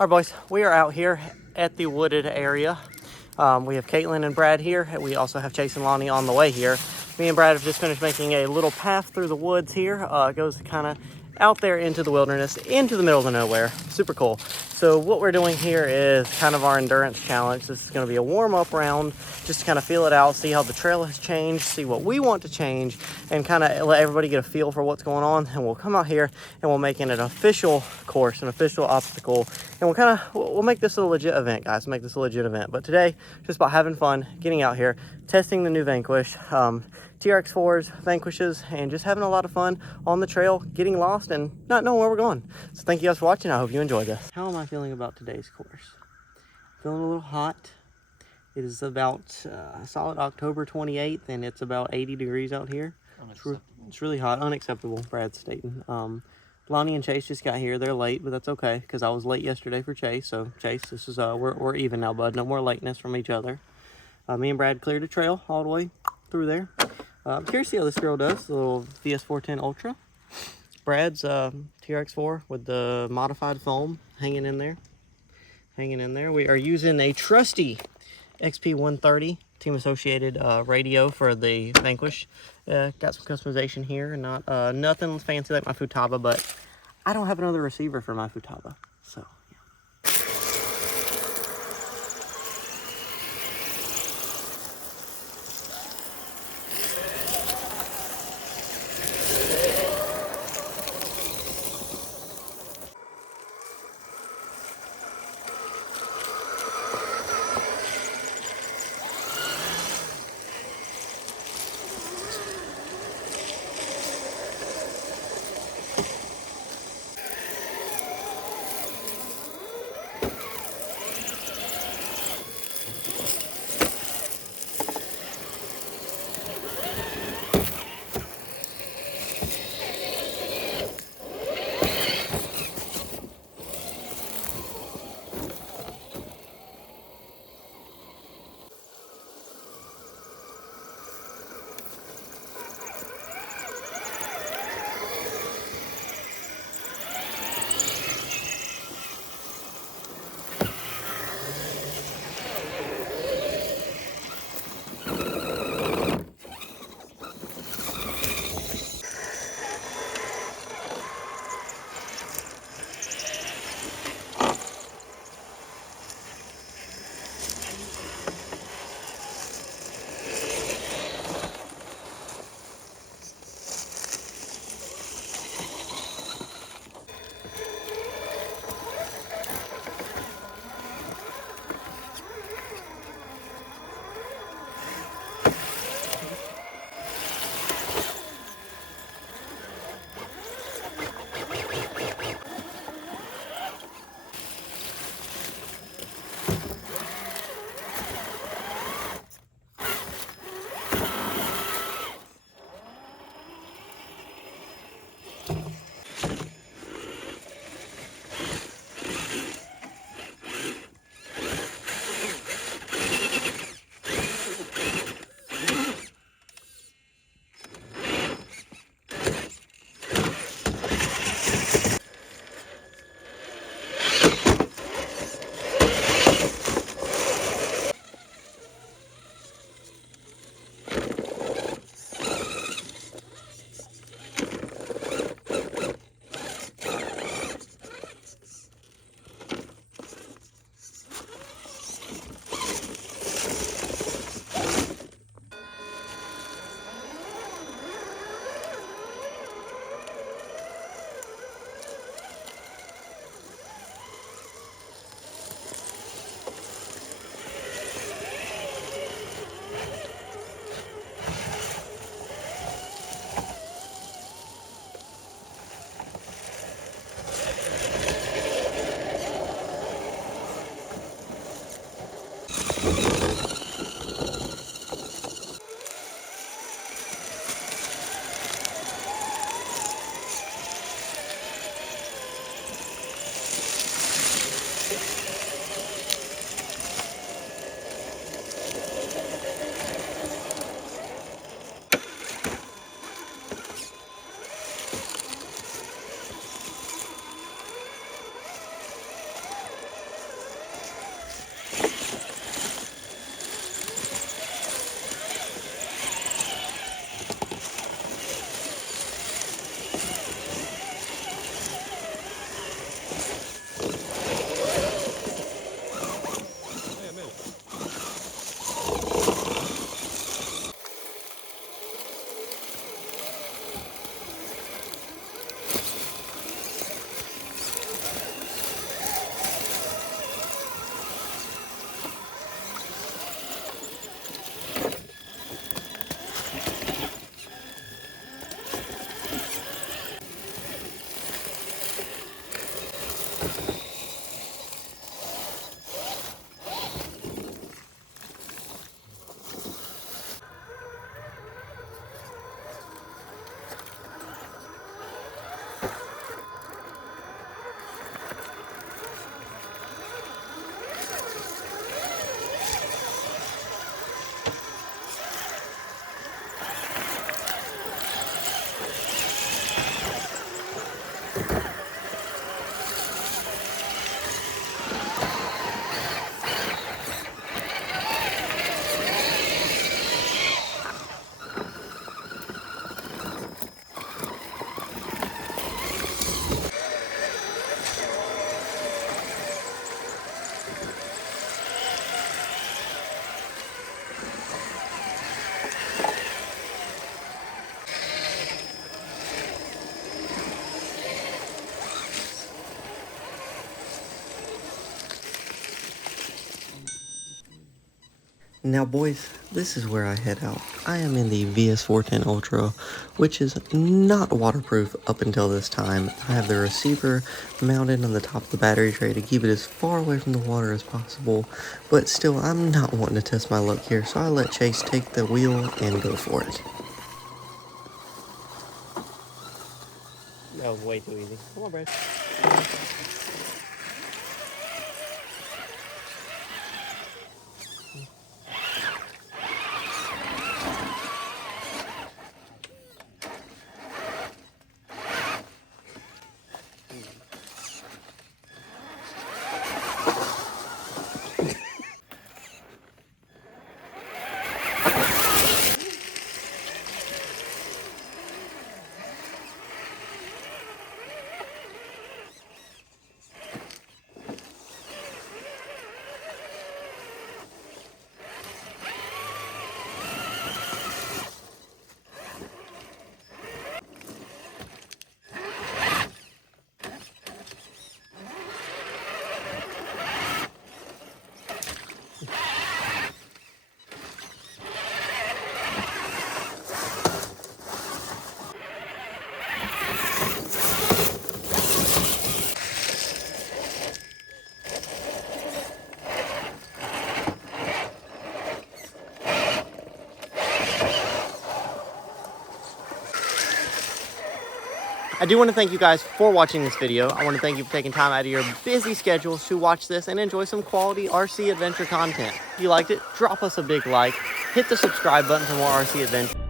All right, boys, we are out here at the wooded area. We have Caitlin and Brad here. We also have Chase and Lonnie on the way here. Me and Brad have just finished making a little path through the woods here. It goes kind of out there into the wilderness, into the middle of nowhere. Super cool. So what we're doing here is kind of our endurance challenge. This is going to be a warm-up round, just to kind of feel it out, see how the trail has changed, see what we want to change, and kind of let everybody get a feel for what's going on. And we'll come out here and we'll make it an official course, an official obstacle, and we'll make this a legit event, guys. Make this a legit event. But today, just about having fun, getting out here, testing the new Vanquish, TRX4s, Vanquishes, and just having a lot of fun on the trail, getting lost and not knowing where we're going. So thank you guys for watching. I hope you enjoyed this. How am I feeling about today's course? Feeling a little hot. It is about solid October 28th, and it's about 80 degrees out here. It's really hot, unacceptable, Brad's stating. Lonnie and Chase just got here. They're late, but that's okay, because I was late yesterday for Chase. So Chase, this is we're even now, bud. No more lateness from each other. Me and Brad cleared a trail all the way through there. I'm curious to see how this girl does, the little VS410 Ultra. Brad's TRX4 with the modified foam hanging in there. We are using a trusty XP130 Team Associated radio for the Vanquish. Got some customization here, not nothing fancy like my Futaba, but I don't have another receiver for my Futaba, so yeah. Now boys, this is where I head out. I am in the VS410 Ultra, which is not waterproof up until this time. I have the receiver mounted on the top of the battery tray to keep it as far away from the water as possible, but still I'm not wanting to test my luck here, so I let Chase take the wheel and go for it. That was way too easy. Come on, Brad. I do want to thank you guys for watching this video. I want to thank you for taking time out of your busy schedules to watch this and enjoy some quality RC adventure content. If you liked it, drop us a big like, hit the subscribe button for more RC adventure.